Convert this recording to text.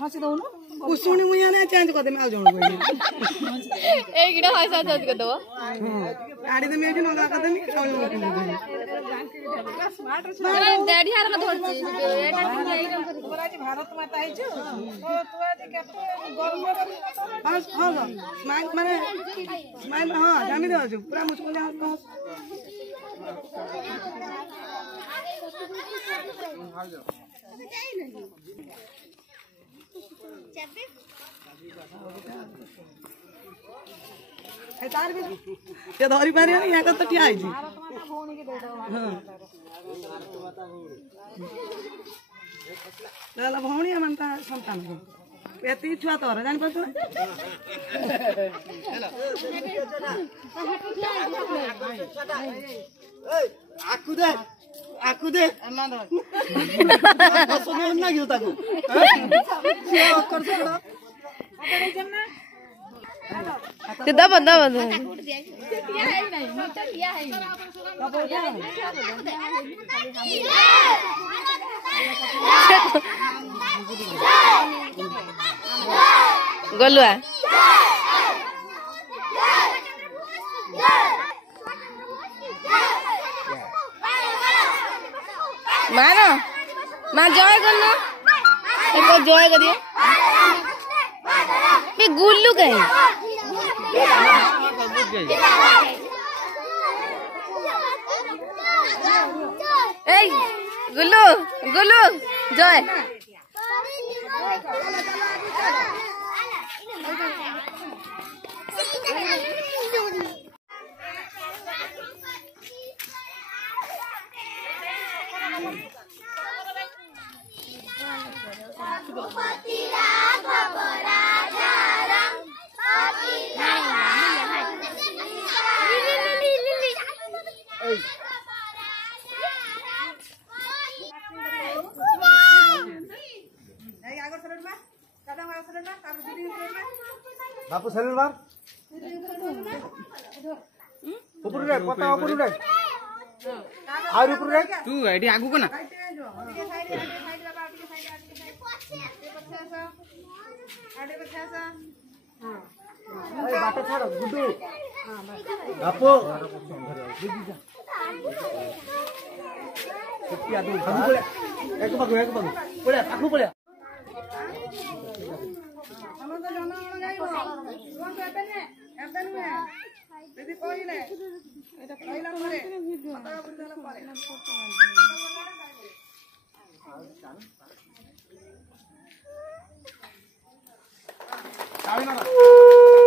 हसी दउनु कुसुनी मुया ने चेंज कर दे मैं आ जणो कोई ए गिडा हसा चेंज कर दो आड़ी दे मेठी नगा कर दे तेरा डैडी हार में धरची एटा ठीक है तोरा आज भारत माता है जो तो तू आज केते गर्व हां हां स्माइल माने स्माइल हां जामी दे जो पूरा मुस्कुल हां तार भी ये धरी पारे या तो ठिया आई छी हां लाला भौणी मनता संतान को एती छुआ तोर जान पछ हेलो आकु दे ना दो सुनो ना गियो ताको से कर दो आटे जन्ना ते दब गलुआ मानो मां जय करना एक जय करिए बे गुल्लू कहीं ए गुल्लू गुल्लू जय बापू सैलून मार ऊपर रे पता ऊपर रे और ऊपर रे तू आईडी आगु को ना बाटे छाड़ गुड्डू बापू किया दो भागू पड़े एक भागू पड़े आखू पड़े दीदी कहले एटा कहला परे पता बुझला परे चाबी मारो